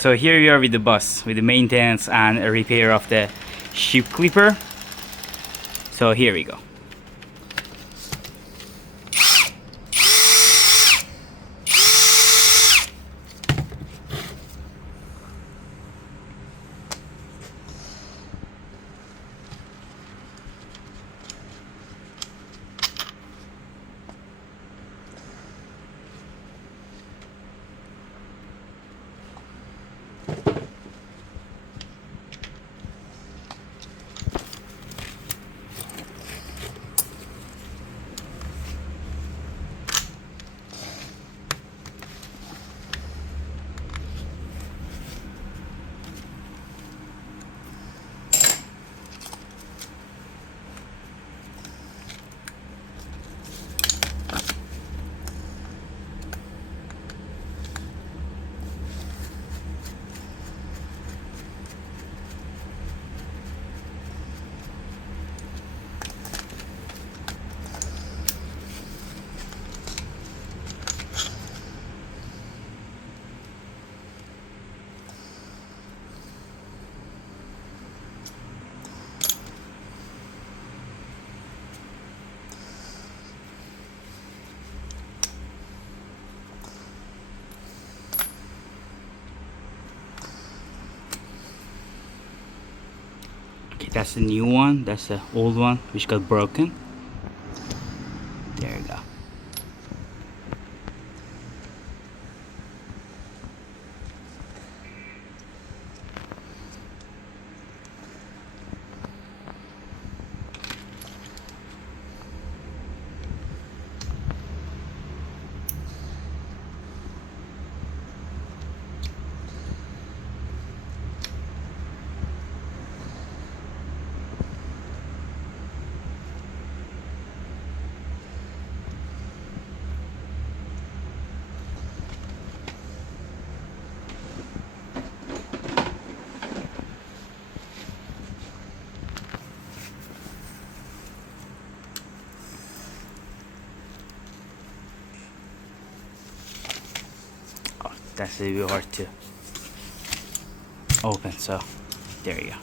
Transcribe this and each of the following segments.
So here we are with the bus, with the maintenance and a repair of the ship clipper. So here we go. Okay, that's the new one. That's the old one which got broken. There you go. Oh, that's a little bit hard to open, so there you go.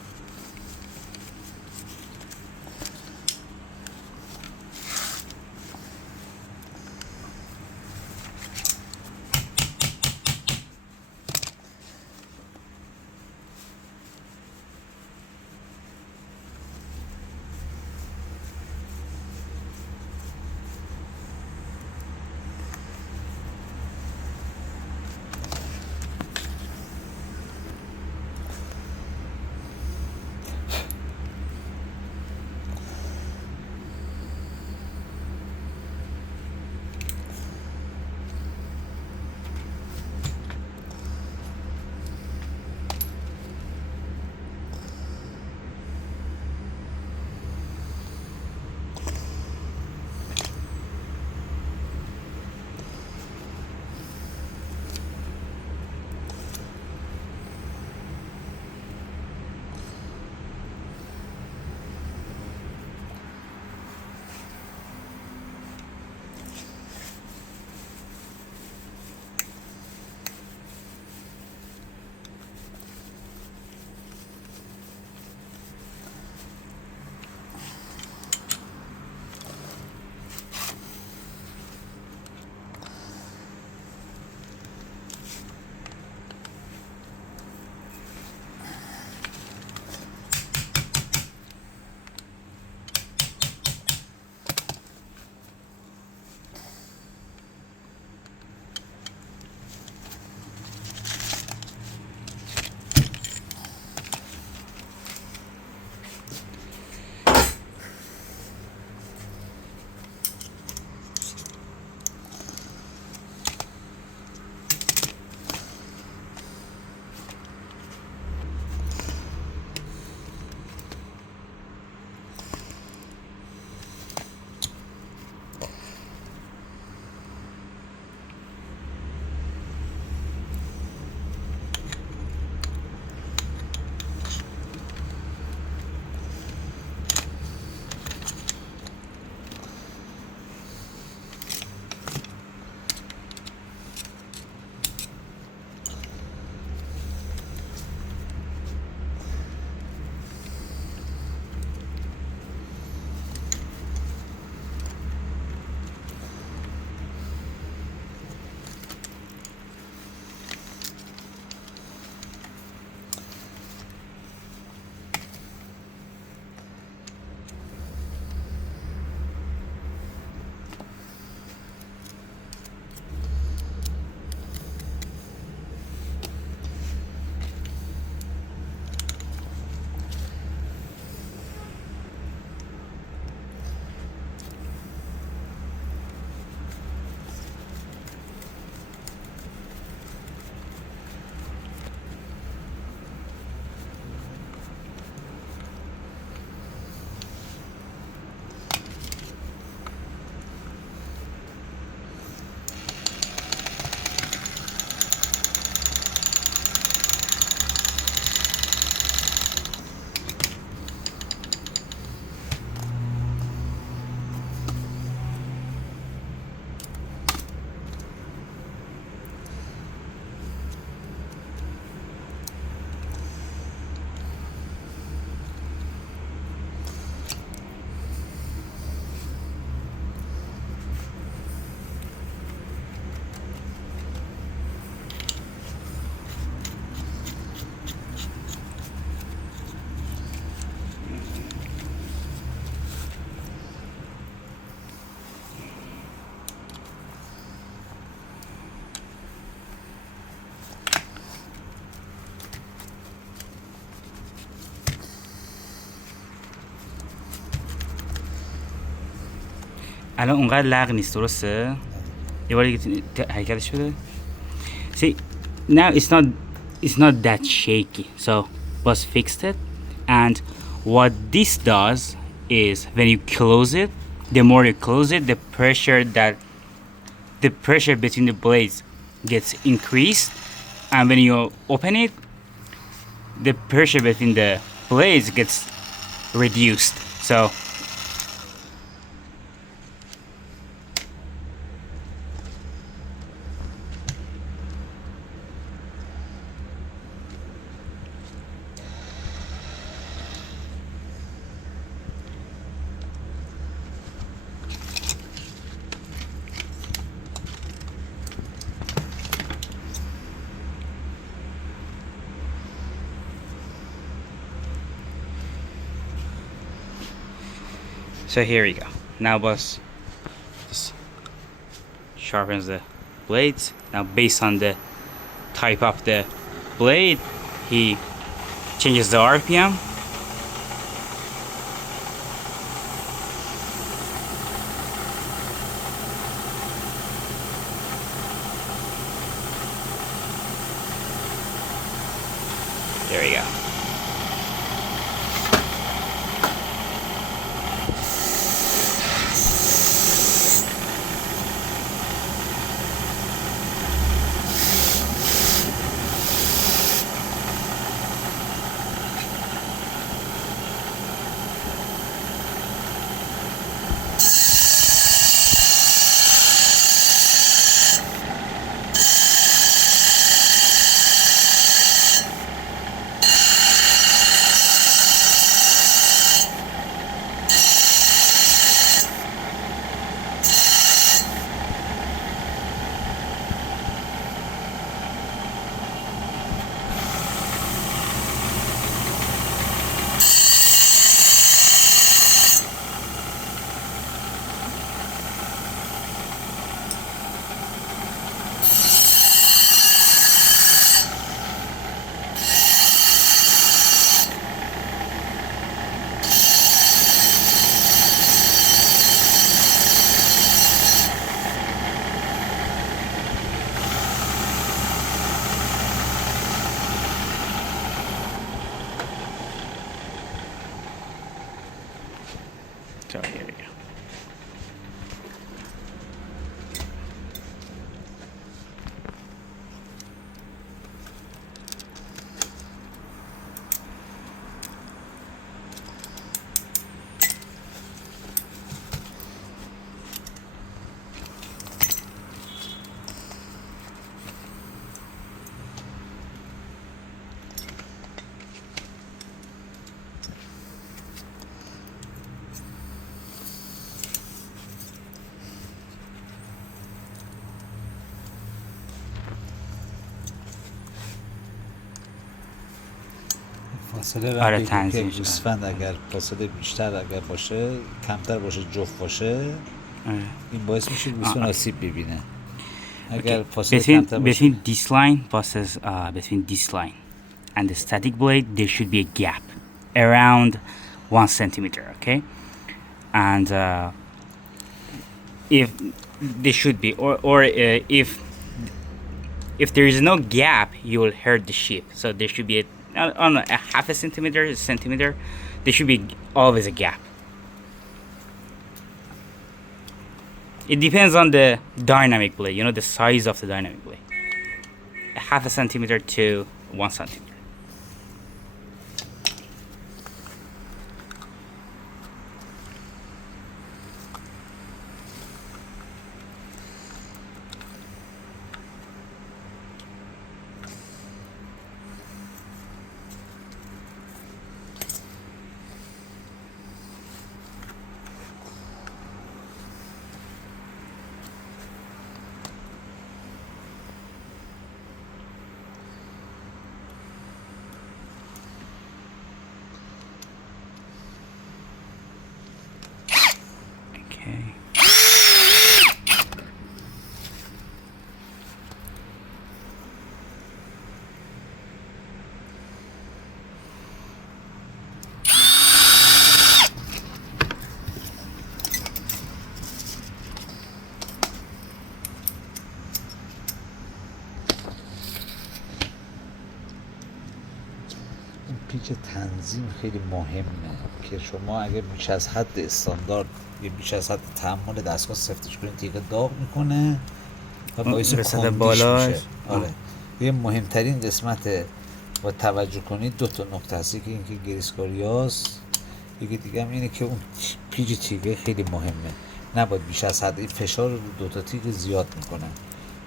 الان اونقدر لق نیست درسته؟ یه بار دیگه حرکتش بده. See, now it's not that shaky. So boss fixed it, and what this does is when you close it, the more you close it, the pressure between the blades gets increased, and when you open it, the pressure between the blades gets reduced. So here we go. Now boss just sharpens the blades. Now based on the type of the blade, he changes the RPM. There we go. So here we go. فاصله آره، رنگ تنظیم که شده. گوسفند اگر فاصله بیشتر اگر باشه کمتر باشه جفت باشه این باعث میشه گوسفند آسیب ببینه. اگر فاصله کمتر باشه between this line versus between this line and the static blade, there should be a gap around 1 centimeter. Okay, and if there should be, or if there is no gap, you will hurt the sheep. So there should be I don't know, a half a centimeter. There should be always a gap. It depends on the dynamic blade, you know, the size of the dynamic blade. A half a centimeter to 1 centimeter. پیچ تنظیم خیلی مهمه که شما اگه بیش از حد استاندارد یا بیش از حد تحمل دستگاه سفتش کنید تیغ داغ میکنه و باعث کندیش میشه. آره یه مهمترین قسمت با توجه کنید دو تا نکته هست، یکی اینکه گریسکاری هاست، یکی دیگه هم اینه که اون پیچ تیغه خیلی مهمه، نباید بیش از حد این فشار رو دو تا تیغ زیاد میکنه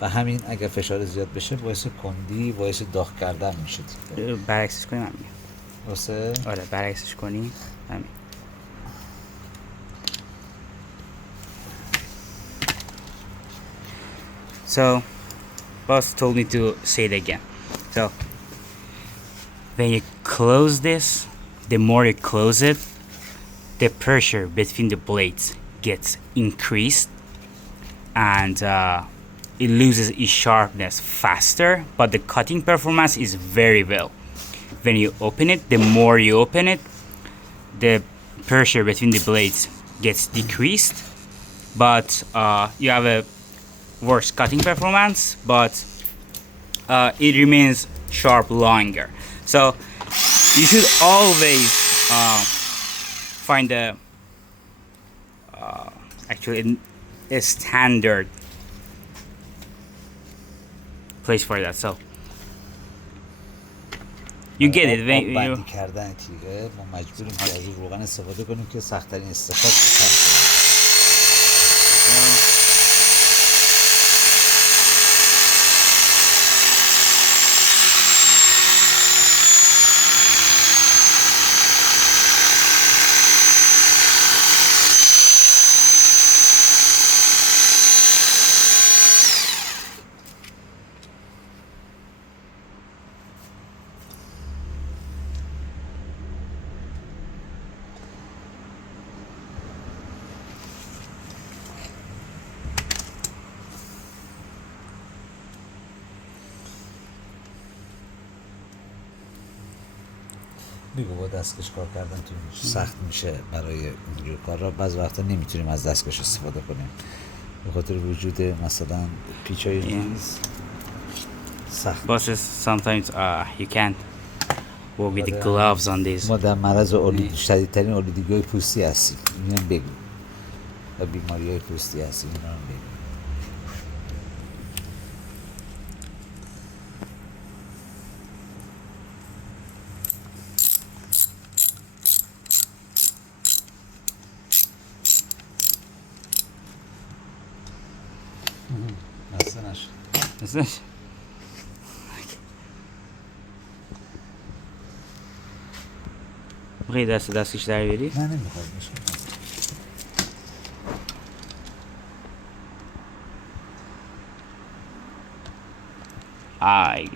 و همین اگر فشار زیاد بشه باعث کندی باعث داغ کردن میشه تیغه. برعکسش کنیم همین درسته؟ آره برعکسش کنیم همین. So boss told me to say it again. So when you close this, the more you close it, the pressure between the blades gets increased and it loses its sharpness faster, but the cutting performance is very well. When you open it, the more you open it, the pressure between the blades gets decreased, but you have a worse cutting performance, but it remains sharp longer. So you should always find actually a standard place for that. So you get it. بندی کردن تیغه ما مجبوریم که از این روغن استفاده کنیم که سخت‌ترین استفاده کنیم. میگه با دستکش کار کردن تو سخت میشه برای اینجور کار را، بعض وقتا نمیتونیم از دستکش استفاده کنیم به خاطر وجود مثلا پیچای ریز سخت. Bosses, sometimes you can't work with the gloves on this. ما در معرض شدیدترین آلودگی‌های پوستی هستیم، اینم بگو، و بیماری‌های پوستی هستیم، اینا هم بگو. Isn't it? میخوایی دستش در بیاری؟ نه نمیخواد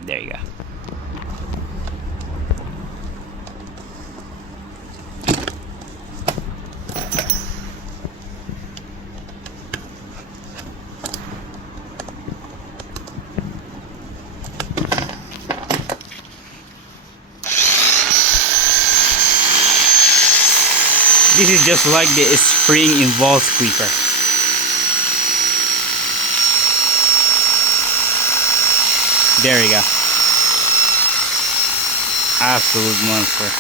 There you go. This is just like the spring in wall sweeper. There you go. Absolute monster.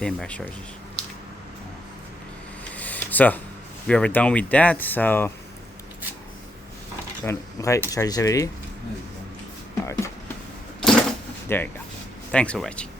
Beam charges. So we are done with that. So charge ready. Alright. There you go. Thanks for watching.